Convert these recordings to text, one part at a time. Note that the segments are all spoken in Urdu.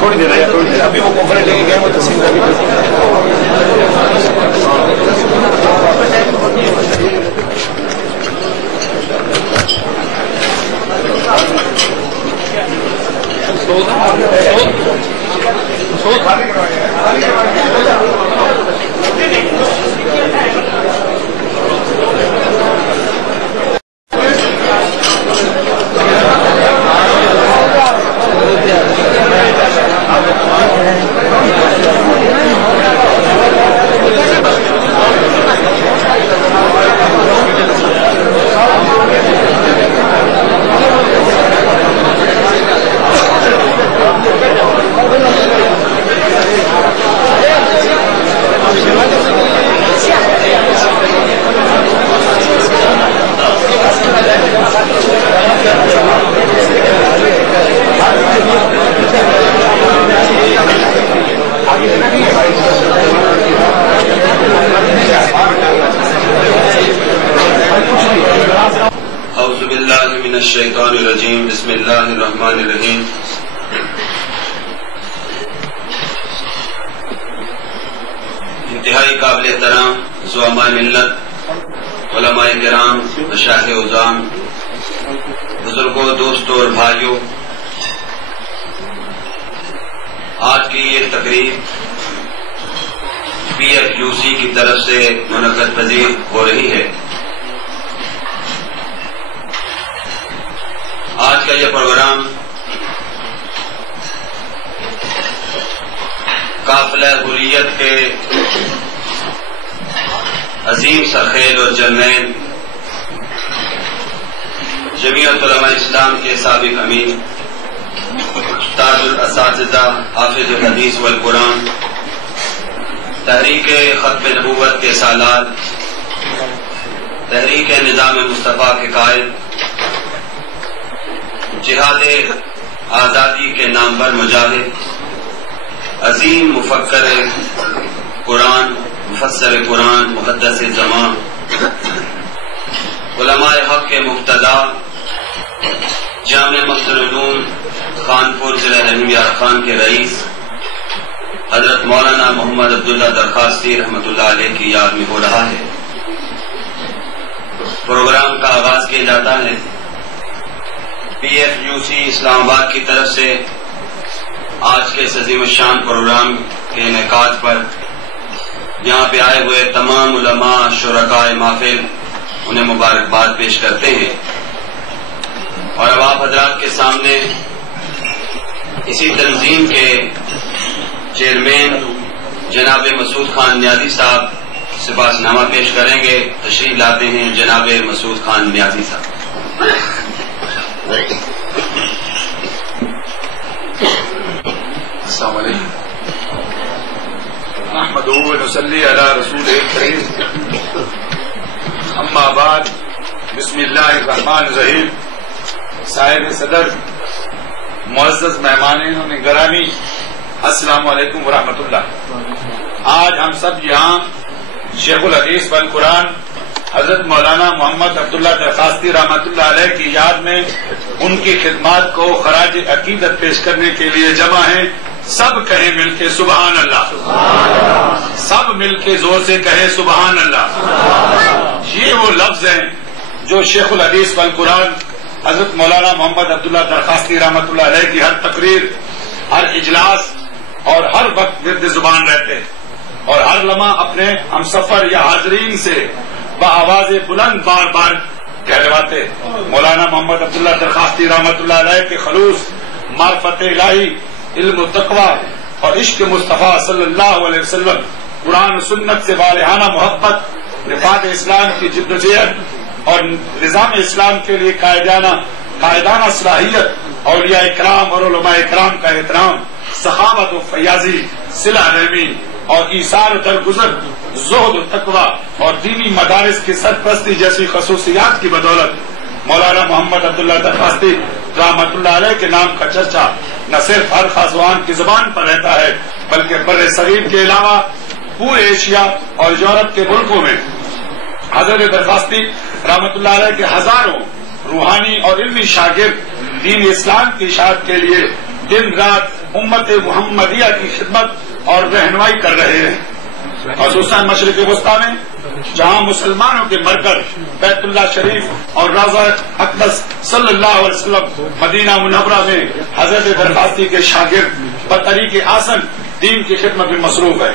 تھوڑی دیر ہے، تھوڑی دیر ابھی وہ کوپرے لے کے گئے وہ تحصیل کر الشیطان الرجیم بسم اللہ الرحمن الرحیم انتہائی قابل احترام زعماء ملت، علماء کرام، مشائخ عظام، بزرگوں، دوستوں اور بھائیوں، آج کی یہ تقریب PFUC کی طرف سے منعقد پذیر ہو رہی ہے۔ آج کا یہ پروگرام قافلہ حریت کے عظیم سرخیل اور جرنیل جمعیت علماء اسلام کے سابق امین، تاج الاساتذہ، حافظ الحدیث والقرآن، تحریک ختم نبوت کے سالار، تحریک نظام مصطفیٰ کے قائد، جہاد آزادی کے نام پر مجاہد، عظیم مفکر قرآن، مفسر قرآن، محدث زمان، علماء حق کے مقتدا، جامع مسجد العلوم خانپور ضلع رحیم یار خان کے رئیس حضرت مولانا محمد عبداللہ درخواستی رحمۃ اللہ علیہ کی یاد میں ہو رہا ہے۔ پروگرام کا آغاز کیا جاتا ہے PFUC اسلام آباد کی طرف سے آج کے اس عظیم الشان پروگرام کے انعقاد پر یہاں پہ آئے ہوئے تمام علماء، شرکائے محفل انہیں مبارکباد پیش کرتے ہیں، اور اب آپ حضرات کے سامنے اسی تنظیم کے چیئرمین جناب مسعود خان نیازی صاحب سپاس نامہ پیش کریں گے۔ تشریف لاتے ہیں جناب مسعود خان نیازی صاحب۔ السلام علیکم، نحمدہ و نصلی علی رسول کریم، اما بعد، بسم اللہ الرحمن الرحیم۔ صاحب صدر، معزز مہمانان گرامی، السلام علیکم ورحمۃ اللہ۔ آج ہم سب یہاں شیخ الحدیث والقرآن حضرت مولانا محمد عبداللہ درخواستی رحمۃ اللہ علیہ کی یاد میں ان کی خدمات کو خراج عقیدت پیش کرنے کے لیے جمع ہیں۔ سب کہیں مل کے سبحان اللہ، سب مل کے زور سے کہیں سبحان اللہ۔ یہ وہ لفظ ہیں جو شیخ الحدیث والقرآن حضرت مولانا محمد عبداللہ درخواستی رحمۃ اللہ علیہ کی ہر تقریر، ہر اجلاس اور ہر وقت ورد زبان رہتے، اور ہر لمحہ اپنے ہمسفر یا حاضرین سے بآواز بلند بار بار کہلواتے۔ مولانا محمد عبداللہ درخواستی رحمۃ اللہ علیہ کے خلوص، معرفت الہی، علم و تقوی اور عشق مصطفیٰ صلی اللہ علیہ وسلم، قرآن و سنت سے والہانہ محبت، نفاذ اسلام کی جدوجہد اور نظام اسلام کے لیے قائدانہ صلاحیت، اولیاء اکرام اور علماء اکرام کا احترام، سخاوت و فیاضی، صلہ رحمی اور ایثار و درگزر، زہد و تقوی اور دینی مدارس کی سرپرستی جیسی خصوصیات کی بدولت مولانا محمد عبداللہ درخواستی رحمۃ اللہ علیہ کے نام کا چرچا نہ صرف ہر خاصوان کی زبان پر رہتا ہے، بلکہ بر صغیر کے علاوہ پورے ایشیا اور یورپ کے ملکوں میں حضرت درخواستی رحمت اللہ علیہ کے ہزاروں روحانی اور علمی شاگرد دین اسلام کی اشاعت کے لیے دن رات امت محمدیہ کی خدمت اور رہنمائی کر رہے ہیں. خصوصاً مشرق وسطیٰ میں جہاں مسلمانوں کے مرکز بیت اللہ شریف اور روضہ اقدس صلی اللہ علیہ وسلم مدینہ منورہ میں حضرت درخواستی کے شاگرد بطریق آسن دین کی خدمت میں مصروف ہے.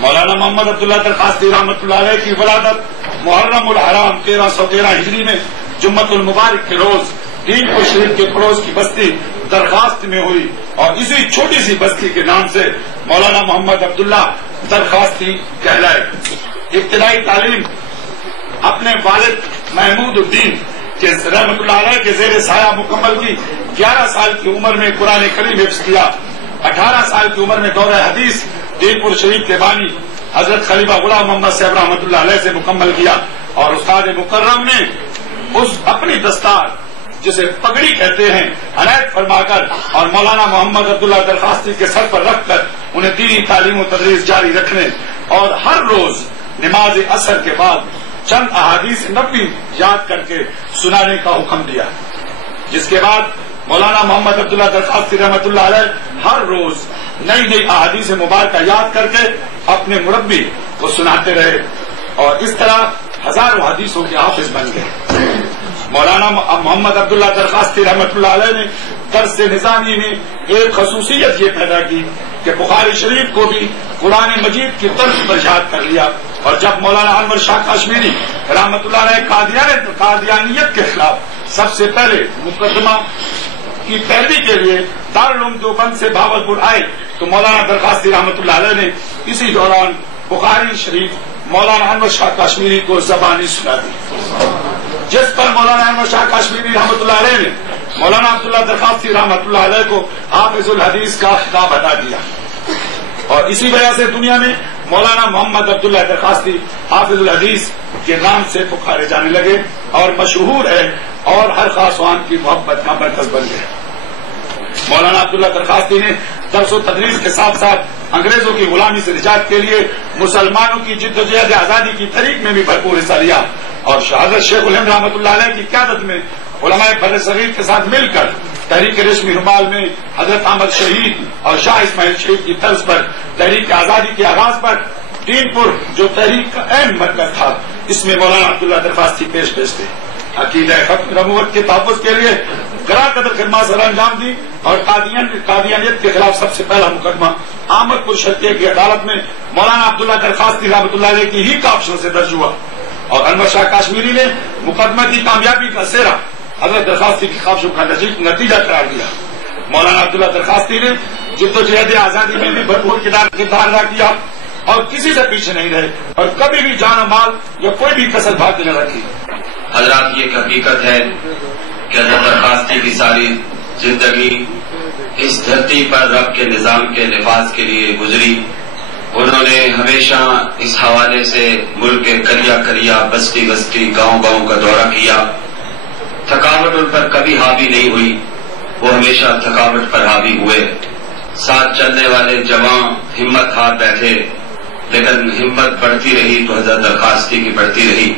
مولانا محمد عبداللہ درخواستی رحمۃ اللہ علیہ کی ولادت محرم الحرام 1313 ہجری میں جمعۃ المبارک کے روز دین کو شریف کے پڑوس کی بستی درخواست میں ہوئی اور اسی چھوٹی سی بستی کے نام سے مولانا محمد عبداللہ درخواستی کہلائے. ابتدائی تعلیم اپنے والد محمود الدین کے رحمۃ اللہ علیہ کے زیر سایہ مکمل کی. 11 سال کی عمر میں قرآن کریم حفظ کیا. 18 سال کی عمر میں دورہ حدیث دین پور شریف کے بانی حضرت خلیفہ غلام محمد صاحب رحمۃ اللہ علیہ سے مکمل کیا اور استاد مکرم نے اس اپنی دستار جسے پگڑی کہتے ہیں عنایت فرما کر اور مولانا محمد عبداللہ درخواستی کے سر پر رکھ کر انہیں دینی تعلیم و تدریس جاری رکھنے اور ہر روز نماز عصر کے بعد چند احادیث نبوی یاد کر کے سنانے کا حکم دیا. جس کے بعد مولانا محمد عبداللہ درخواستی رحمۃ اللہ علیہ ہر روز نئی نئی احادیث مبارکہ یاد کر کے اپنے مربی کو سناتے رہے اور اس طرح ہزاروں حدیثوں کے حافظ بن گئے. مولانا محمد عبداللہ درخواستی رحمۃ اللہ علیہ نے درس نظامی میں ایک خصوصیت یہ پیدا کی کہ بخاری شریف کو بھی قرآن مجید کی طرز پر یاد کر لیا. اور جب مولانا انور شاہ کاشمیری رحمۃ اللہ علیہ قادیانیت کے خلاف سب سے پہلے مقدمہ کی پیروی کے لیے دارالعلوم دیوبند سے بھاولپور آئے تو مولانا درخواستی رحمۃ اللہ علیہ نے اسی دوران بخاری شریف مولانا انور شاہ کاشمیری کو زبانی سنا دی. جس پر مولانا انور شاہ کاشمیری رحمۃ اللہ علیہ نے مولانا عبداللہ درخواستی رحمۃ اللہ علیہ کو حافظ الحدیث کا خطاب عطا دیا اور اسی وجہ سے دنیا میں مولانا محمد عبداللہ درخواستی حافظ الحدیث کے نام سے پکارے جانے لگے اور مشہور ہے اور ہر خاصوان کی محبت کا مرکز بن گئے. مولانا عبداللہ درخواستی نے درس و تدریس کے ساتھ ساتھ انگریزوں کی غلامی سے نجات کے لیے مسلمانوں کی جد و جہد آزادی کی تحریک میں بھی بھرپور حصہ لیا اور حضرت شیخ الہند رحمۃ اللہ علیہ کی قیادت میں علماء بر صغیر کے ساتھ مل کر تحریک ریشمی رومال میں حضرت احمد شہید اور شاہ اسماعیل شہید کی طرز پر تحریک آزادی کے آغاز پر دین پور جو تحریک کا اہم مرکز تھا اس میں مولانا عبداللہ درخواستی پیش تھے. عقیدہ ختم نبوت کے تحفظ کے لیے گراں قدر خدمات سر انجام دی اور قادیانیت کے خلاف سب سے پہلا مقدمہ احمد پور شرقیہ کی عدالت میں مولانا عبداللہ درخواستی رحمۃ اللہ علیہ کی ہی کاپشن سے درج ہوا اور انور شاہ کاشمیری نے مقدمہ کی کامیابی کا سہرا حضرت درخواستی کی کاپشن کا نتیجہ قرار دیا. مولانا عبداللہ درخواستی نے جد و جہد آزادی میں بھی بھرپور کردار ادا کیا اور کسی سے پیچھے نہیں رہے اور کبھی بھی جان و مال یا کوئی بھی کسر باقی نہ رکھی. حضرات یہ حقیقت ہے کہ حضرت درخواستی کی ساری زندگی اس دھرتی پر رب کے نظام کے نفاذ کے لیے گزری. انہوں نے ہمیشہ اس حوالے سے ملک کے کریا کریا بستی بستی گاؤں گاؤں کا دورہ کیا. تھکاوٹ ان پر کبھی حاوی نہیں ہوئی، وہ ہمیشہ تھکاوٹ پر حاوی ہوئے. ساتھ چلنے والے جوان ہمت ہار بیٹھے لیکن ہمت بڑھتی رہی تو حضرت درخواستی کی بڑھتی رہی.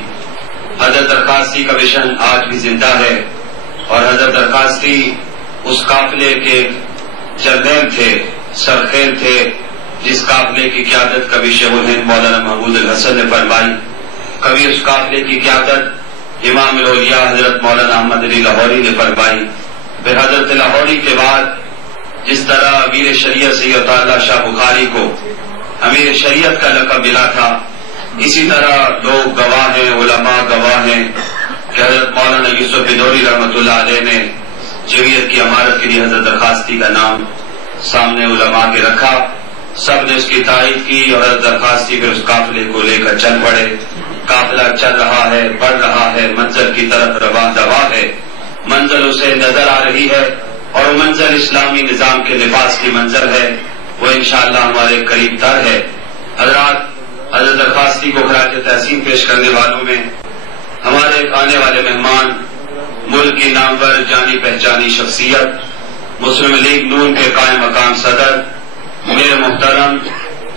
حضرت درخواستی کا مشن آج بھی زندہ ہے اور حضرت درخواستی اس قافلے کے جرنیل تھے، سرخیل تھے جس قافلے کی قیادت کبھی شیخ الہند مولانا محمود الحسن نے فرمائی، کبھی اس قافلے کی قیادت امام الاولیاء حضرت مولانا احمد علی لاہوری نے فرمائی. پھر حضرت لاہوری کے بعد جس طرح امیر شریعت سید اللہ شاہ بخاری کو امیر شریعت کا لقب ملا تھا، اسی طرح لوگ گواہ ہیں، علماء گواہ ہیں کہ حضرت مولانا یوسف بنوری رحمۃ اللہ علیہ نے جمعیت کی عمارت کے لیے حضرت درخواستی کا نام سامنے علماء کے رکھا. سب نے اس کی تائید کی اور حضرت درخواستی پھر اس قافلے کو لے کر چل پڑے. قافلہ چل رہا ہے، بڑھ رہا ہے، منزل کی طرف رواں ہے. منزل اسے نظر آ رہی ہے اور وہ منزل اسلامی نظام کے نفاذ کی منزل ہے، وہ انشاءاللہ ہمارے قریب تر ہے. حضرات، حضرت درخواستی کو خراج تحسین پیش کرنے والوں میں ہمارے آنے والے مہمان ملک کی نامور جانی پہچانی شخصیت مسلم لیگ نون کے قائم مقام صدر میرے محترم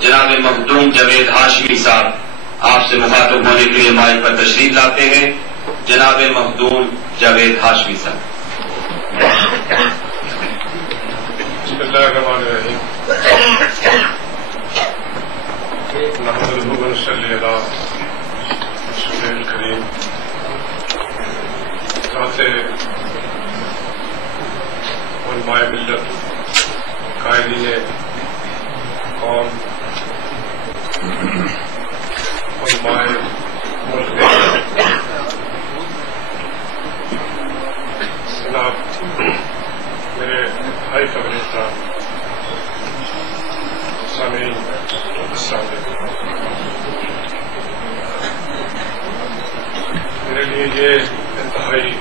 جناب مخدوم جاوید ہاشمی صاحب آپ سے مخاطب ہونے کے لیے مائک پر تشریف لاتے ہیں جناب مخدوم جاوید ہاشمی صاحب. بسم اللہ الرحمن الرحیم. نحمدہ و نصلی علی رسولہ الکریم. علماء ملت، قائدین قوم، علماء ملک، جناب میرے بھائی کا بھیجتا سامعین السلام علیکم. میرے لیے یہ انتہائی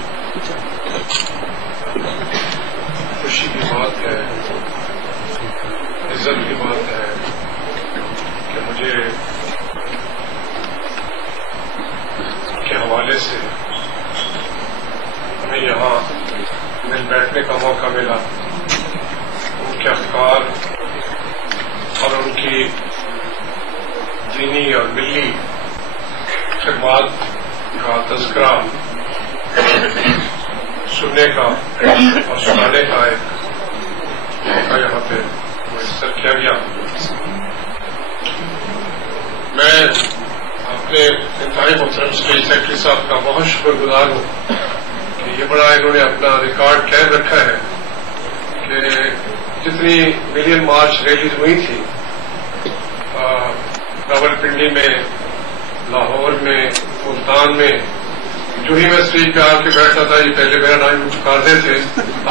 خوشی کی بات ہے، عزت کی بات ہے کہ مجھے کے حوالے سے ہمیں یہاں مل بیٹھنے کا موقع ملا. ان کے افکار اور ان کی دینی اور ملی خدمات کا تذکرہ سننے کا اور سنانے کا ایک موقع یہاں پہ میسر کیا گیا. میں اپنے انتہائی محترم اسٹیٹ سیکرٹری صاحب کا بہت شکر گزار ہوں کہ یہ بڑا انہوں نے اپنا ریکارڈ قائم رکھا ہے کہ جتنی ملین مارچ ریلیز ہوئی تھی راولپنڈی میں، لاہور میں، ملتان میں، جو ہی میں اسٹیج پہ آ کے بیٹھتا تھا یہ پہلے میرا نام پکارتے تھے.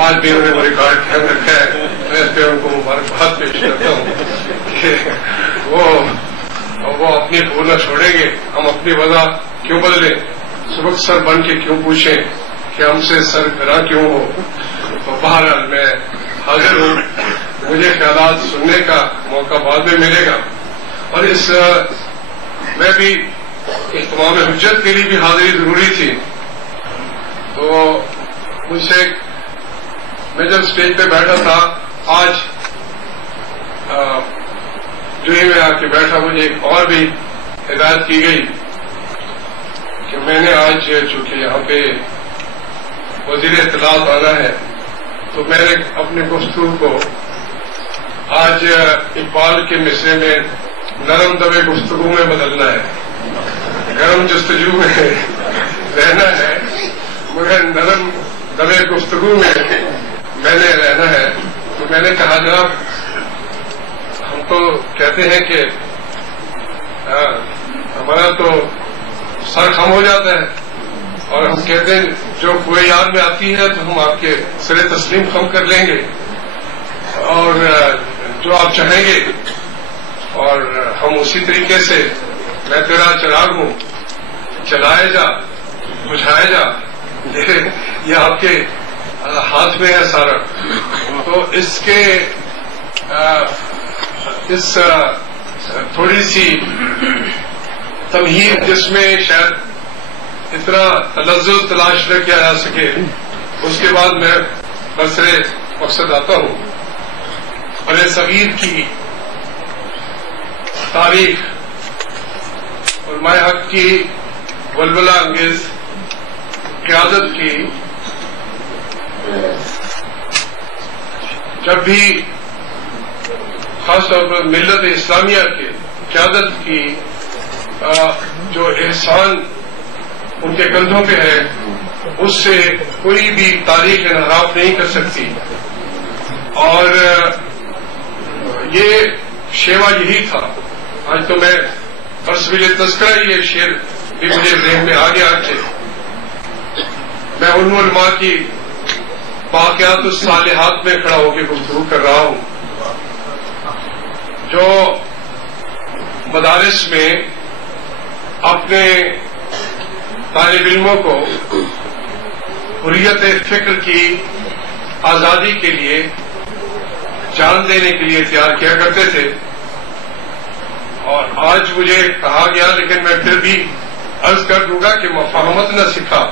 آج بھی انہوں نے وہ ریکارڈ قائم رکھا ہے. میں اس پہ ان کو مبارکباد پیش کرتا ہوں کہ وہ اپنی بھول نہ چھوڑیں گے. ہم اپنی وضع کیوں بدلیں، سبق سر بن کے کیوں پوچھیں کہ ہم سے سر گراں کیوں ہو. تو بہرحال میں حاضر ہوں. مجھے خیالات سننے کا موقع بعد میں ملے گا اور اس میں بھی اہتمام حجت کے لیے بھی حاضری ضروری تھی. تو مجھ سے میں جب اسٹیج پہ بیٹھا تھا آج جو ہی میں آ کے بیٹھا مجھے ایک اور بھی ہدایت کی گئی کہ میں نے آج چونکہ یہاں پہ وزیر اطلاعات آنا ہے تو میں نے اپنے گفتگو کو آج اقبال کے مصرے میں نرم دبے گفتگو میں بدلنا ہے. گرم جستجو میں رہنا ہے مگر نرم دبے گفتگو میں نے رہنا ہے. تو میں نے کہا جناب ہم تو کہتے ہیں کہ ہمارا تو سر خم ہو جاتا ہے اور ہم کہتے ہیں جو کوئی یاد میں آتی ہے تو ہم آپ کے سر تسلیم خم کر لیں گے اور جو آپ چاہیں گے اور ہم اسی طریقے سے میں تیرا چراغ ہوں چلائے جا بجھائے جا یہ آپ کے ہاتھ میں ہے سارا. تو اس کے اس تھوڑی سی تمہید جس میں شاید اتنا تلذذ تلاش نہ کیا جا سکے اس کے بعد میں برسر مقصد آتا ہوں. اور صغیر کی تاریخ علماء حق کی ولولہ انگیز قیادت کی جب بھی خاص طور پر ملت اسلامیہ کی قیادت کی جو احسان ان کے کندھوں پہ ہے اس سے کوئی بھی تاریخ انحراف نہیں کر سکتی. اور یہ شیوا یہی تھا. آج تو میں برسبیل تذکرہ یہ شعر بھی مجھے ذہن میں آ گیا کہ میں ان علماء کی واقعات الصالحات میں کھڑا ہو کے گفتگو کر رہا ہوں جو مدارس میں اپنے طالب علموں کو حریت فکر کی آزادی کے لیے جان دینے کے لیے تیار کیا کرتے تھے. اور آج مجھے کہا گیا لیکن میں پھر بھی عرض کر دوں گا کہ مفاہمت نہ سکھا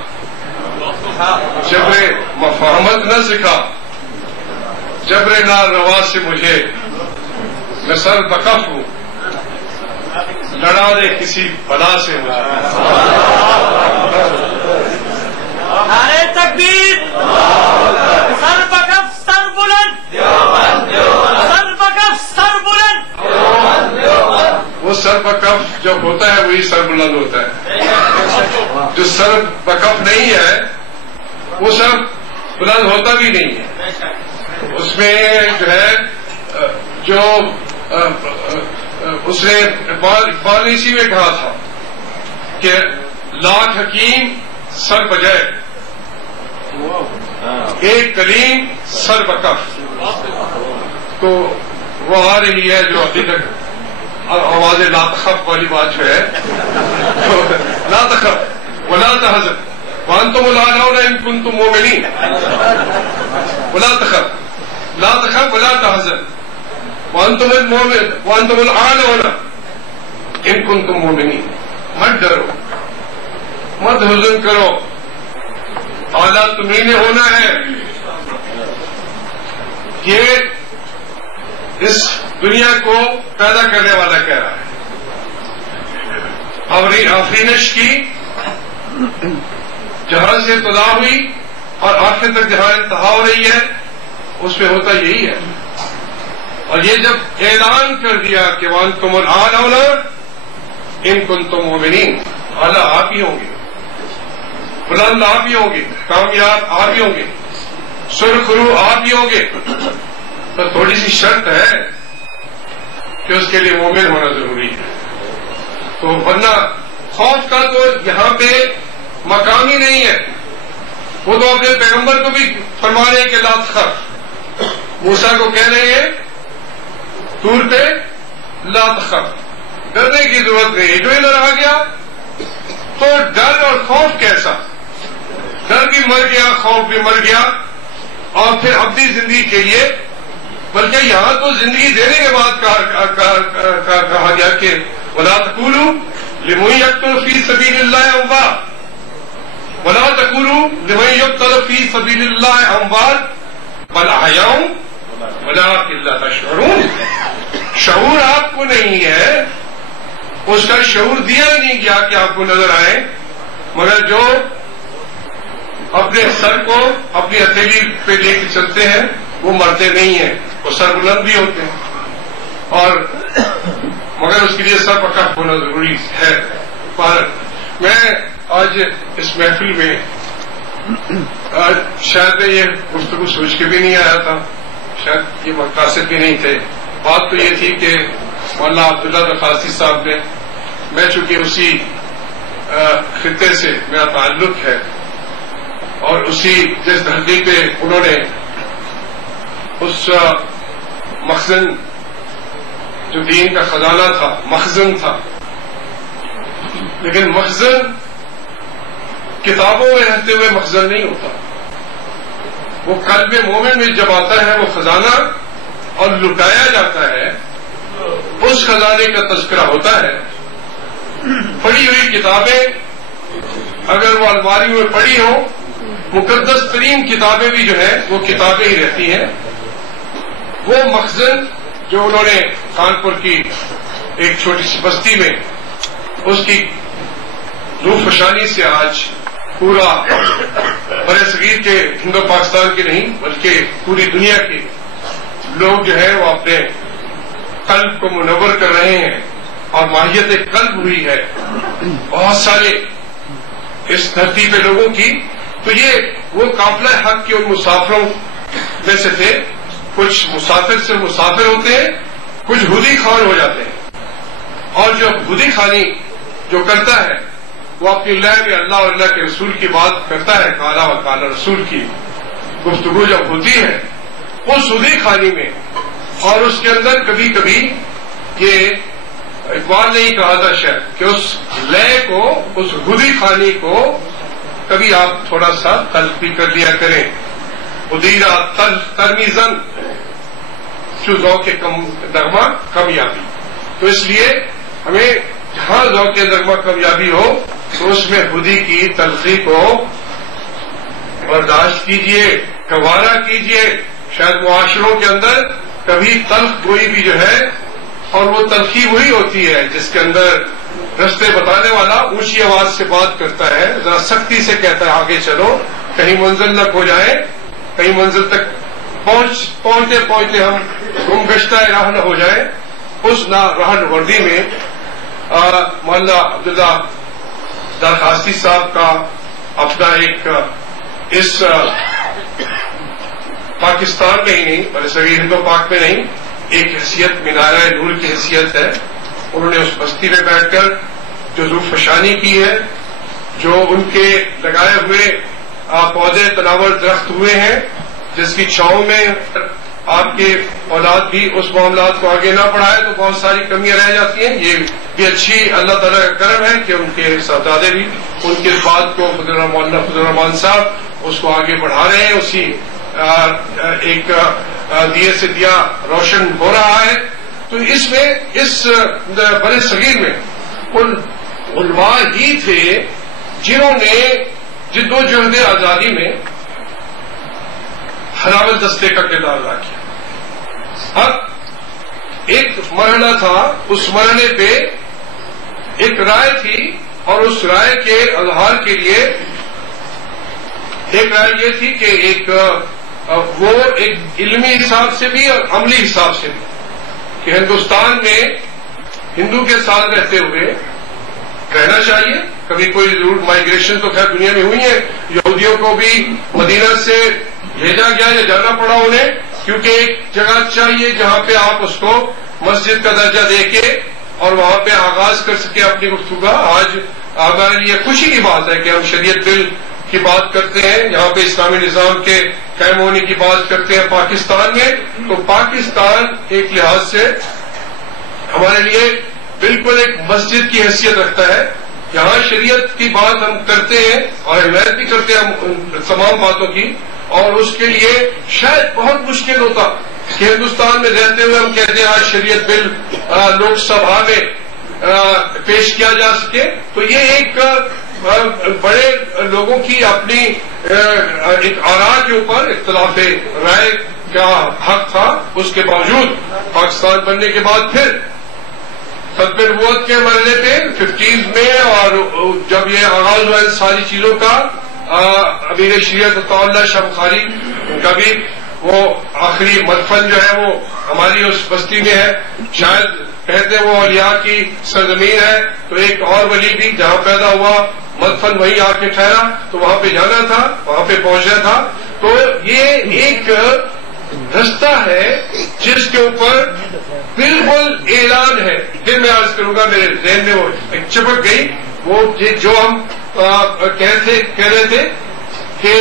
جبر مفاہمت نہ سکھا جبر نہ روا سے مجھے میں سر بکف ہوں. لڑا دے کسی بلا سے مجھے. نعرہ تکبیر، سر بکف سر بلند، سر بکف سر بلند. وہ سر بکف جب ہوتا ہے وہی سر بلند ہوتا ہے. جو سر بکف نہیں ہے وہ سر بلند ہوتا بھی نہیں ہے. اس میں جو ہے جو اس نے اقبال نے اسی میں کہا تھا کہ لاکھ حکیم سر بجائے ایک کلیم سر بکف. تو وہ آ رہی ہے جو ابھی تک آواز لا تخف والی بات جو ہے لا تخف ولا تحزن وانتم الاعلون ان کنتم مؤمنین. ولا تخف لا تخف ولا تحزن وانتم الاعلون ان کنتم مؤمنین. مت ڈرو مت حزن کرو، اعلیٰ تمہیں نے ہونا ہے. یہ اس دنیا کو پیدا کرنے والا کہہ رہا ہے. آفرینش کی جہاں سے ابتدا ہوئی اور آخر تک جہاں انتہا ہو رہی ہے اس میں ہوتا یہی ہے. اور یہ جب اعلان کر دیا کہ وانتم الاعلون ان کنتم مؤمنین، اعلیٰ آپ ہی ہوں گے، بلند آپ ہی ہوں گے، کامیاب آپ ہی ہوں گے، سرخرو آپ ہی ہوں گے. تو تھوڑی سی شرط ہے کہ اس کے لیے مومن ہونا ضروری ہے. تو ورنہ خوف کا تو یہاں پہ مقام ہی نہیں ہے. وہ تو اپنے پیغمبر کو بھی فرما رہے ہیں کہ لا تخف. موسیٰ کو کہہ رہے ہیں طور پہ لا تخف، ڈرنے کی ضرورت نہیں. جو ادھر آ گیا تو ڈر اور خوف کیسا؟ ڈر بھی مر گیا، خوف بھی مر گیا. اور پھر اپنی زندگی کے لیے، بلکہ یہاں تو زندگی دینے کے بعد کہا گیا کہ وَلَا تَقُولُوا لِمَن يَقْتُلُ فِي سَبِيلِ اللَّهِ أَمْوَاتٌ وَلَا تَقُولُوا لِمَن يُقْتَلُ فِي سَبِيلِ اللَّهِ أَمْوَاتٌ بَلْ أَحْيَاءٌ وَلَٰكِن لَّا تَشْعُرُونَ. شعور آپ کو نہیں ہے، اس کا شعور دیا ہی نہیں گیا کہ آپ کو نظر آئے. مگر جو اپنے سر کو اپنی ہتھیلی پہ لے کے چلتے ہیں وہ مرتے نہیں ہیں، وہ سر بلند بھی ہوتے ہیں. اور مگر اس کے لیے سر پکا ہونا ضروری ہے. پر میں آج اس محفل میں شاید یہ گفتگو سوچ کے بھی نہیں آیا تھا، شاید یہ مقاصد بھی نہیں تھے. بات تو یہ تھی کہ مولانا عبداللہ دخاسی صاحب نے، میں چونکہ اسی خطے سے میرا تعلق ہے اور اسی جس دھرتی پہ انہوں نے اس مخزن جو دین کا خزانہ تھا، مخزن تھا، لیکن مخزن کتابوں میں رہتے ہوئے مخزن نہیں ہوتا. وہ قلب مومن میں جب آتا ہے وہ خزانہ اور لٹایا جاتا ہے، اس خزانے کا تذکرہ ہوتا ہے. پڑھی ہوئی کتابیں اگر وہ الماری میں پڑھی ہوں، مقدس ترین کتابیں بھی جو ہیں وہ کتابیں ہی رہتی ہیں. وہ مخزن جو انہوں نے کانپور کی ایک چھوٹی سی بستی میں اس کی روح فشانی سے آج پورا برصغیر کے ہند و پاکستان کے نہیں بلکہ پوری دنیا کے لوگ جو ہے وہ اپنے قلب کو منور کر رہے ہیں اور ماہیت قلب ہوئی ہے بہت سارے اس دھرتی پہ لوگوں کی. تو یہ وہ قافلہ حق کے ان مسافروں میں سے تھے. کچھ مسافر سے مسافر ہوتے ہیں، کچھ ہودی خان ہو جاتے ہیں. اور جو ہودی خانی جو کرتا ہے وہ اپنی لائن میں اللہ اور اللہ کے رسول کی بات کرتا ہے، قالا و قالا رسول کی گفتگو جب ہوتی ہے اس ہودی خانی میں، اور اس کے اندر کبھی کبھی یہ اقبال نے ہی کہا تھا شاید کہ اس لئے کو، اس ہودی خانی کو کبھی آپ تھوڑا سا تلخ بھی کر لیا کریں. ادیرہ ترمیزن جو ذوق نغمہ کمیابی. تو اس لیے ہمیں جہاں ذوق نغمہ کمیابی ہو تو اس میں خودی کی تلخی کو برداشت کیجئے، گوارا کیجئے. شاید معاشروں کے اندر کبھی تلخ گوئی بھی جو ہے اور وہ تلخی وہی ہوتی ہے جس کے اندر رستے بتانے والا اونچی آواز سے بات کرتا ہے، ذرا سختی سے کہتا ہے آگے چلو، کہیں منزل نہ کھو جائے، کہیں منزل تک پہنچتے پہنچتے ہم گمگشتہ راہ نہ ہو جائیں۔ اس راہ وردی میں مولانا عبداللہ درخواستی صاحب کا اپنا ایک اس پاکستان میں ہی نہیں بلکہ صغیر ہند و پاک میں نہیں ایک حیثیت مینارہ نور کی حیثیت ہے۔ انہوں نے اس بستی میں بیٹھ کر جو روح فشانی کی ہے، جو ان کے لگائے ہوئے پودے تناور درخت ہوئے ہیں جس کی چھاؤں میں آپ کے اولاد بھی اس معاملات کو آگے نہ بڑھائے تو بہت ساری کمیاں رہ جاتی ہیں۔ یہ بھی اچھی اللہ تعالیٰ کا کرم ہے کہ ان کے صاحبزادے بھی ان کی اس بات کو مولانا فضل الرحمان صاحب اس کو آگے بڑھا رہے ہیں، اسی ایک دیے سے دیا روشن ہو رہا ہے۔ تو اس میں اس بڑے صغیر میں ان علماء ہی تھے جنہوں نے جد و جہد آزادی میں حراول دستے کا کردار ادا کیا۔ اب ایک مرحلہ تھا، اس مرحلے پہ ایک رائے تھی اور اس رائے کے اظہار کے لیے ایک رائے یہ تھی کہ وہ ایک علمی حساب سے بھی اور عملی حساب سے بھی کہ ہندوستان میں ہندو کے ساتھ رہتے ہوئے رہنا چاہیے۔ کبھی کوئی ضرور مائگریشن تو خیر دنیا میں ہوئی ہے، یہودیوں کو بھی مدینہ سے بھیجا گیا یا جانا پڑا انہیں، کیونکہ ایک جگہ چاہیے جہاں پہ آپ اس کو مسجد کا درجہ دے کے اور وہاں پہ آغاز کر سکے اپنی گفتگو کا۔ آج ہمارے لیے خوشی کی بات ہے کہ ہم شریعت بل کی بات کرتے ہیں، یہاں پہ اسلامی نظام کے قائم ہونے کی بات کرتے ہیں پاکستان میں، تو پاکستان ایک لحاظ سے ہمارے لیے بالکل ایک مسجد کی حیثیت رکھتا ہے۔ یہاں شریعت کی بات ہم کرتے ہیں اور حمایت بھی کرتے ہیں ہم تمام باتوں کی، اور اس کے لیے شاید بہت مشکل ہوتا کہ ہندوستان میں رہتے ہوئے ہم کہتے ہیں آج شریعت بل لوک سبھا میں پیش کیا جا سکے۔ تو یہ ایک بڑے لوگوں کی اپنی ایک آراء کے اوپر اختلاف رائے کا حق تھا، اس کے باوجود پاکستان بننے کے بعد پھر ختم نبوت کے مرحلے پہ 50s میں اور جب یہ آغاز ہوا ان ساری چیزوں کا، امیر شریعت عطا اللہ شاہ بخاری ان کا بھی وہ آخری مدفن جو ہے وہ ہماری اس بستی میں ہے، شاید کہتے ہیں وہ اولیاء کی سرزمین ہے، تو ایک اور ولی بھی جہاں پیدا ہوا مدفن وہیں آ کے ٹھہرا، تو وہاں پہ جانا تھا، وہاں پہ پہنچنا تھا۔ تو یہ ایک رستہ ہے جس کے اوپر بالکل اعلان ہے۔ پھر میں عرض کروں گا، میرے ذہن میں وہ ایک چپک گئی، وہ جو ہم کہہ رہے تھے کہ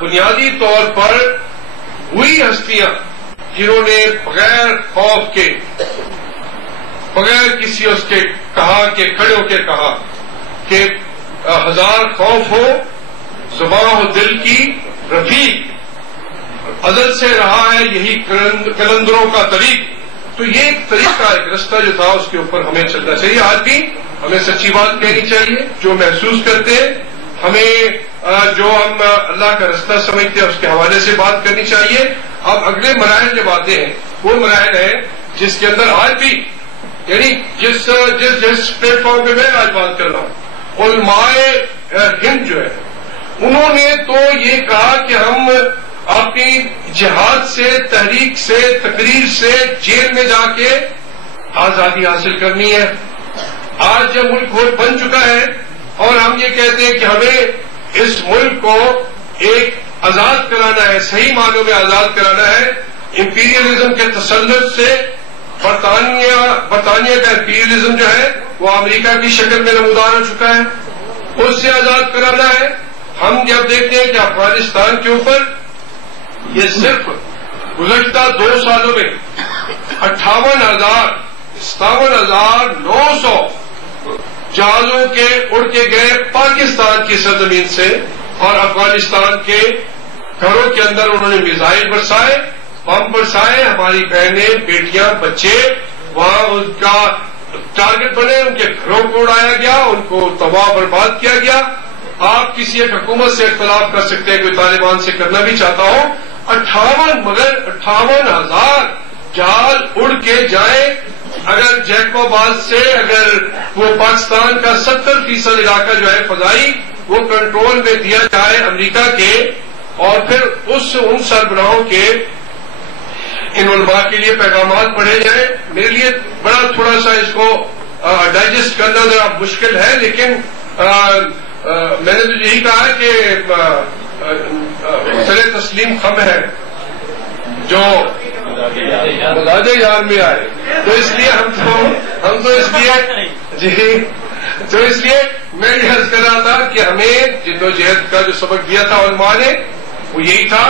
بنیادی طور پر وہی ہستیاں جنہوں نے بغیر خوف کے، بغیر کسی اس کے کہا کہ کھڑے ہو کے کہا کہ ہزار خوف ہو زباں ہو دل کی رفیق، ازل سے رہا ہے یہی قلندروں کا طریق۔ تو یہ ایک طریقہ، ایک رستہ جو تھا اس کے اوپر ہمیں چلنا چاہیے۔ آج بھی ہمیں سچی بات کہنی چاہیے، جو محسوس کرتے ہیں ہمیں، جو ہم اللہ کا رستہ سمجھتے ہیں اس کے حوالے سے بات کرنی چاہیے۔ اب اگلے مراحل جب آتے ہیں وہ مراحل ہیں جس کے اندر آج بھی، یعنی جس پلیٹ فارم پہ میں آج بات کر رہا ہوں، علماء ہند جو ہے انہوں نے تو یہ کہا کہ ہم اپنی جہاد سے، تحریک سے، تقریر سے جیل میں جا کے آزادی حاصل کرنی ہے۔ آج جب ملک بن چکا ہے اور ہم یہ کہتے ہیں کہ ہمیں اس ملک کو ایک آزاد کرانا ہے، صحیح معنوں میں آزاد کرانا ہے، امپیریلزم کے تسلط سے، برطانیہ کا امپیریلزم جو ہے وہ امریکہ کی شکل میں نمودار ہو چکا ہے، اس سے آزاد کرانا ہے۔ ہم جب دیکھتے ہیں کہ افغانستان کے اوپر یہ صرف گزشتہ 2 سالوں میں 57,900 جہازوں کے اڑ کے گئے پاکستان کی سرزمین سے، اور افغانستان کے گھروں کے اندر انہوں نے میزائل برسائے، بم برسائے، ہماری بہنیں، بیٹیاں، بچے وہاں ان کا ٹارگٹ بنے، ان کے گھروں کو اڑایا گیا، ان کو تباہ برباد کیا گیا۔ آپ کسی ایک حکومت سے اختلاف کر سکتے ہیں، کوئی طالبان سے کرنا بھی چاہتا ہو، 58,000 جہاز اڑ کے جائیں، اگر جیکو آباد سے اگر وہ پاکستان کا 70% علاقہ جو ہے فضائی وہ کنٹرول میں دیا جائے امریکہ کے، اور پھر ان سربراہوں کے ان علماء کے لیے پیغامات پڑھے جائیں. میرے لیے بڑا تھوڑا سا اس کو ڈائجسٹ کرنا ذرا مشکل ہے، لیکن میں نے تو یہی کہا کہ سر تسلیم خم ہے جو مداد یار میں آئے، تو اس لیے ہم تو اس لیے جی تو اس لیے میں یہ عرض کر رہا تھا کہ ہمیں جدوجہد کا جو سبق دیا تھا علماء نے وہ یہی تھا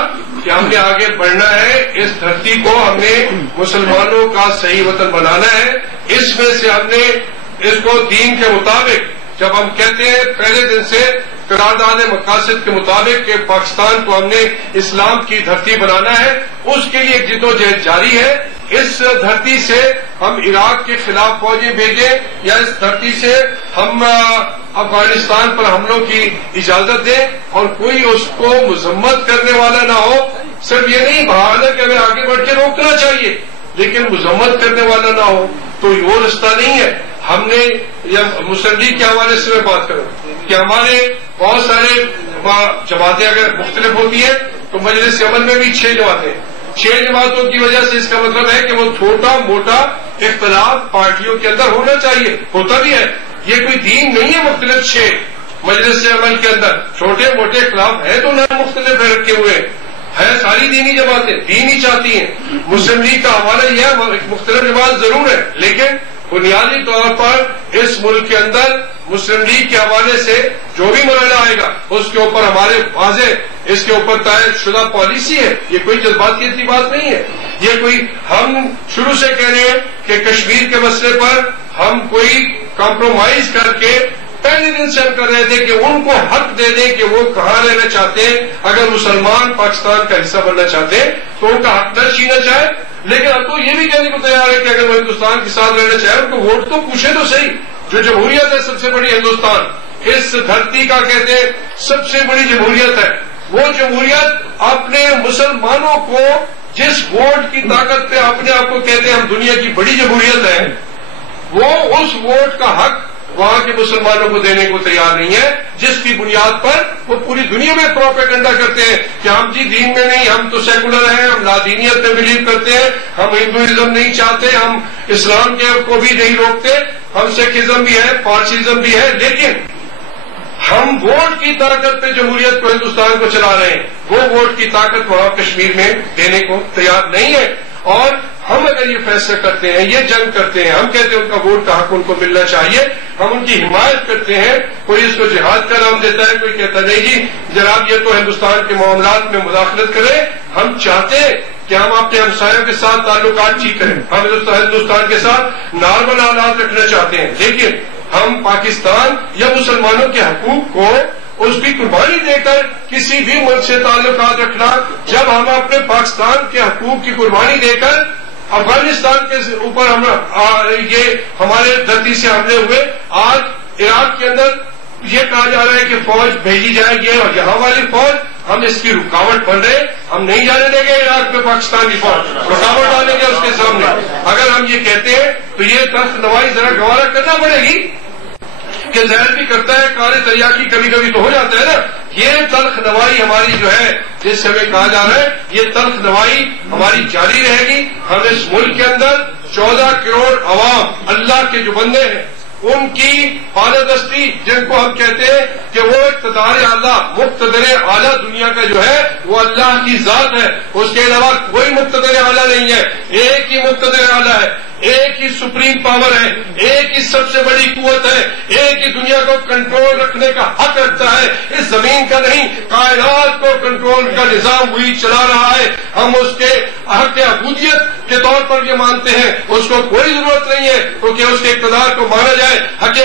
کہ ہم نے آگے بڑھنا ہے، اس دھرتی کو ہم نے مسلمانوں کا صحیح وطن بنانا ہے. اس میں سے ہم نے اس کو دین کے مطابق، جب ہم کہتے ہیں پہلے دن سے قرارداد مقاصد کے مطابق کہ پاکستان کو ہم نے اسلام کی دھرتی بنانا ہے، اس کے لیے جدوجہد جاری ہے. اس دھرتی سے ہم عراق کے خلاف فوجیں بھیجیں یا اس دھرتی سے ہم افغانستان پر حملوں کی اجازت دیں اور کوئی اس کو مذمت کرنے والا نہ ہو. صرف یہ نہیں بہانا کہ ہمیں آگے بڑھ کے روکنا چاہیے، لیکن مذمت کرنے والا نہ ہو، تو وہ رستہ نہیں ہے. ہم نے مسلم لیگ کے حوالے سے میں بات کروں کہ ہمارے بہت سارے جماعتیں اگر مختلف ہوتی ہیں تو مجلس عمل میں بھی 6 جماعتیں، 6 جماعتوں کی وجہ سے اس کا مطلب ہے کہ وہ چھوٹا موٹا اختلاف پارٹیوں کے اندر ہونا چاہیے، ہوتا بھی ہے. یہ کوئی دین نہیں ہے مختلف 6 مجلس عمل کے اندر چھوٹے موٹے اختلاف ہیں تو نہ مختلف رکھے ہوئے ہیں. ساری دینی جماعتیں دین ہی چاہتی ہیں. مسلم لیگ کا حوالہ یہ ہے مختلف جماعت ضرور ہے، لیکن بنیادی طور پر اس ملک کے اندر مسلم لیگ کے حوالے سے جو بھی مرحلہ آئے گا اس کے اوپر ہمارے واضح اس کے اوپر طے شدہ پالیسی ہے. یہ کوئی جذباتی بات نہیں ہے. یہ کوئی ہم شروع سے کہہ رہے ہیں کہ کشمیر کے مسئلے پر ہم کوئی کمپرومائز کر کے پہلے دن سے ہم کر رہے تھے کہ ان کو حق دے دیں کہ وہ کہاں رہنا چاہتے ہیں. اگر مسلمان پاکستان کا حصہ بننا چاہتے ہیں تو ان کا حق نہ چھینا جائے، لیکن اب تو یہ بھی کہنے کو تیار ہے کہ اگر وہ ہندوستان کے ساتھ رہنا چاہے ان کو ووٹ تو پوچھے تو صحیح. جو جمہوریت ہے سب سے بڑی ہندوستان اس دھرتی کا کہتے ہیں سب سے بڑی جمہوریت ہے. وہ جمہوریت اپنے مسلمانوں کو جس ووٹ کی طاقت پہ اپنے آپ کو کہتے ہیں ہم دنیا کی بڑی جمہوریت ہے، وہ اس ووٹ کا حق وہاں کے مسلمانوں کو دینے کو تیار نہیں ہے، جس کی بنیاد پر وہ پوری دنیا میں پروپیگنڈا کرتے ہیں کہ ہم جی دین میں نہیں، ہم تو سیکولر ہیں، ہم لادینیت میں بلیو کرتے ہیں، ہم ہندوازم نہیں چاہتے، ہم اسلام کے کو بھی نہیں روکتے، ہم سکھزم بھی ہے، پارسیزم بھی ہے، لیکن ہم ووٹ کی طاقت پہ جمہوریت کو ہندوستان کو چلا رہے ہیں. وہ ووٹ کی طاقت وہاں کشمیر میں دینے کو تیار نہیں ہے. اور ہم اگر یہ فیصلہ کرتے ہیں، یہ جنگ کرتے ہیں، ہم کہتے ہیں ان کا ووٹ کا حق ان کو ملنا چاہیے، ہم ان کی حمایت کرتے ہیں. کوئی اس کو جہاد کا نام دیتا ہے، کوئی کہتا نہیں جی جناب یہ تو ہندوستان کے معاملات میں مداخلت کرے. ہم چاہتے ہیں کہ ہم اپنے ہمسایوں کے ساتھ تعلقات ٹھیک کریں، ہم ہندوستان کے ساتھ نارمل حالات رکھنا چاہتے ہیں، لیکن ہم پاکستان یا مسلمانوں کے حقوق کو اس کی قربانی دے کر کسی بھی ملک سے تعلقات رکھنا، جب ہم اپنے پاکستان کے حقوق کی قربانی دے کر افغانستان کے اوپر ہم یہ ہمارے دھرتی سے حملے ہوئے، آج عراق کے اندر یہ کہا جا رہا ہے کہ فوج بھیجی جائے گی اور یہاں والی فوج ہم اس کی رکاوٹ بن رہے، ہم نہیں جانے دیں گے عراق میں پاکستان کی فوج، رکاوٹ ڈالیں گے اس کے سامنے. اگر ہم یہ کہتے ہیں تو یہ تلخ نوائی ذرا گوارا کرنا پڑے گی کہ زہر بھی کرتا ہے کارے دریا کی کبھی کبھی تو ہو جاتا ہے نا. یہ تلخ نوائی ہماری جو ہے جس سے ہمیں کہا جا رہا ہے یہ تلخ نوائی ہماری جاری رہے گی. ہم اس ملک کے اندر 14 کروڑ عوام اللہ کے جو بندے ہیں ان کی بالادستی جن کو ہم کہتے ہیں کہ وہ اقتدار اعلیٰ مقتدر اعلیٰ دنیا کا جو ہے وہ اللہ کی ذات ہے، اس کے علاوہ کوئی مقتدر اعلیٰ نہیں ہے. ایک ہی مقتدر اعلیٰ ہے، ایک ہی سپریم پاور ہے، ایک ہی سب سے بڑی قوت ہے، ایک ہی دنیا کو کنٹرول رکھنے کا حق رکھتا ہے، اس زمین کا نہیں کائنات کو کنٹرول کا نظام وہی چلا رہا ہے. ہم اس کے حق عبودیت کے طور پر یہ مانتے ہیں، اس کو کوئی ضرورت نہیں ہے کیونکہ اس کے اقتدار کو مانا جائے. حق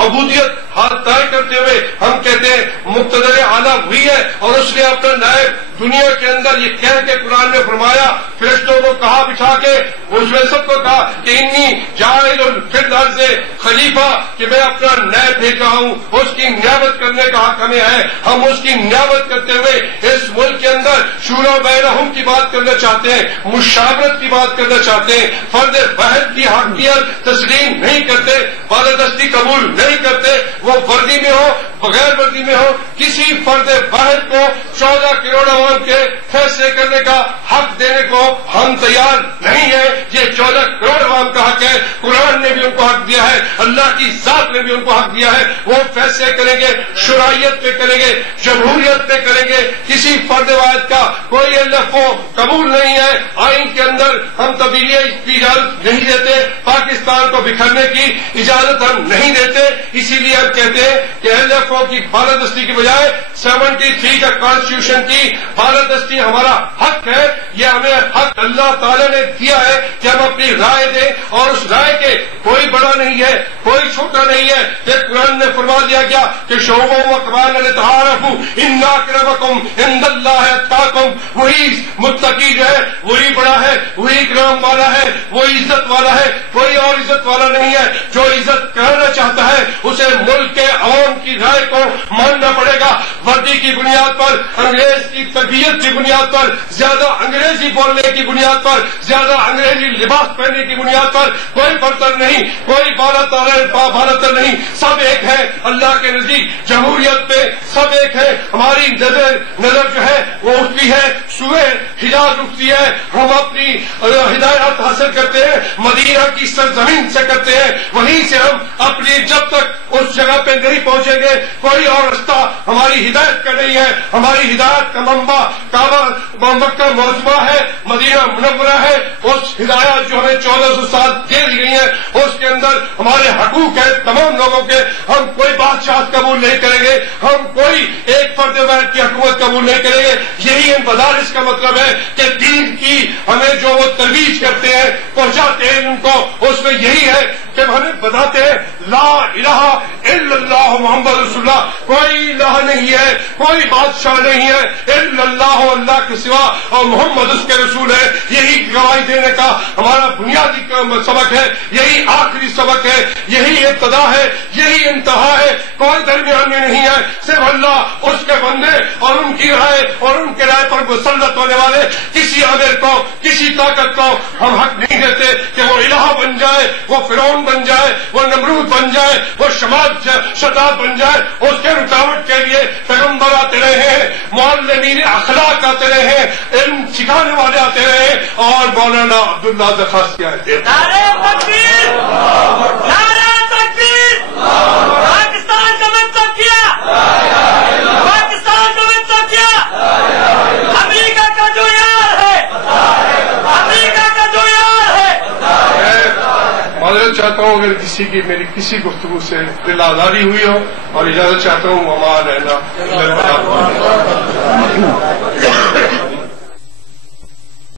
عبودیت ہاتھ تائے کرتے ہوئے ہم کہتے ہیں مقتدر والا وہی ہے، اور اس نے اپنا نائب دنیا کے اندر یہ کہہ کے قرآن میں فرمایا، فرشتوں کو کہا بٹھا کے، اس میں سب کو کہا کہ انی جاعل فی الارض خلیفہ، کہ میں اپنا نائب بھیج رہا ہوں، اس کی نیابت کرنے کا حق ہمیں ہے۔ ہم اس کی نیابت کرتے ہوئے اس ملک کے اندر شورا بینہم کی بات کرنا چاہتے ہیں، مشاورت کی بات کرنا چاہتے ہیں، فرد واحد کی حقیقت تسلیم نہیں کرتے، بالادستی قبول نہیں کرتے، وہ وردی میں ہو بغیر وردی میں ہو، کسی فرد واحد کو 14 کروڑ عوام کے فیصلے کرنے کا حق دینے کو ہم تیار نہیں ہیں۔ یہ 14 کروڑ عوام کا حق ہے، قرآن نے بھی ان کو حق دیا ہے، اللہ کی ذات نے بھی ان کو حق دیا ہے۔ وہ فیصلے کریں گے، شرائط پہ کریں گے، جمہوریت پہ کریں گے، کسی فرد واحد کا کوئی LFO قبول نہیں ہے۔ آئین کے اندر ہم تبدیلی کی اجازت نہیں دیتے، پاکستان کو بکھرنے کی اجازت ہم نہیں دیتے، اسی لیے ہم کہتے ہیں کہ LFO کی بالادستی کی بجائے 73 کا کانسٹیٹیوشن کی بالادستی ہمارا حق ہے۔ یہ ہمیں حق اللہ تعالیٰ نے دیا ہے کہ ہم اپنی رائے دیں، اور اس رائے کے کوئی بڑا نہیں ہے، کوئی چھوٹا نہیں ہے۔ کہ قرآن نے فرما دیا گیا کہ شعبوں و قبائل لتعارفوا ان اکرمکم عند اللہ اتقاکم، وہی متقی جو ہے وہی بڑا ہے، وہی اکرام والا ہے، وہی عزت والا ہے، کوئی اور عزت والا نہیں ہے۔ جو عزت کرنا چاہتا ہے اسے ملک کے عوام کی رائے کو ماننا پڑے گا۔ وردی کی بنیاد پر، انگریز کی تربیت کی بنیاد پر، زیادہ انگریزی بولنے کی بنیاد پر، زیادہ انگریزی لباس پہننے کی بنیاد پر کوئی برتر نہیں، کوئی بالاتر نہیں، سب ایک ہے اللہ کے نزدیک۔ جمہوریت پہ سب ایک ہے، ہماری نظر جو ہے وہ اٹھتی ہے سوئے حجاز اٹھتی ہے، ہم اپنی ہدایات حاصل کرتے ہیں مدینہ کی سرزمین سے کرتے ہیں، وہیں سے ہم اپنی جب تک اس جگہ پہ نہیں پہنچیں گے کوئی اور رستہ ہماری ہدایت کا نہیں ہے۔ ہماری ہدایت کا منبع کعبہ مکہ معظمہ ہے، مدینہ منورہ ہے۔ اس ہدایات جو ہمیں 1400 سال دے دی گئی ہیں اس کے اندر ہمارے حقوق ہیں تمام لوگوں کے۔ ہم کوئی بادشاہت قبول نہیں کریں گے، ہم کوئی ایک فرد واحد کی حکومت قبول نہیں کریں گے۔ یہی ان مدارس کا مطلب ہے کہ دین کی ہمیں جو وہ ترویج کرتے ہیں پہنچاتے ہیں ان کو، اس میں یہی ہے کہ ہمیں بتاتے ہیں لا الہ الا اللہ محمد رسول اللہ، کوئی الہ نہیں ہے، کوئی بادشاہ نہیں ہے الا اللہ، اللہ کے سوا، اور محمد اس کے رسول ہے۔ یہی گواہی دینے کا ہمارا بنیادی سبق ہے، یہی آخری سبق ہے، یہی ابتدا ہے، یہی انتہا ہے، کوئی درمیان میں نہیں ہے۔ صرف اللہ، اس کے بندے اور ان کی رائے اور ان کے رائے پر مسلط ہونے والے کسی عامر کو، کسی طاقت کو ہم حق نہیں دیتے کہ وہ الہ بن جائے، وہ فرعون بن جائے، وہ نمرود بن جائے، وہ شتاب بن جائے۔ اس کے رکاوٹ کے لیے پیغمبر آتے رہے ہیں، معلمین اخلاق آتے رہے ہیں، علم سکھانے والے آتے رہے ہیں، اور مولانا عبداللہ درخواست کیا ہے۔ نعرہ تکبیر، نعرہ تکبیر، پاکستان کا مطلب کیا، پاکستان کا مطلب کیا، امریکہ کا جو یار ہے، امریکہ کا جو یار ہے۔ معذرت چاہتا ہوں اگر کسی کی میری کسی گفتگو سے دل آزاری ہوئی ہو، اور اجازت چاہتا ہوں وما علینا الا البلاغ۔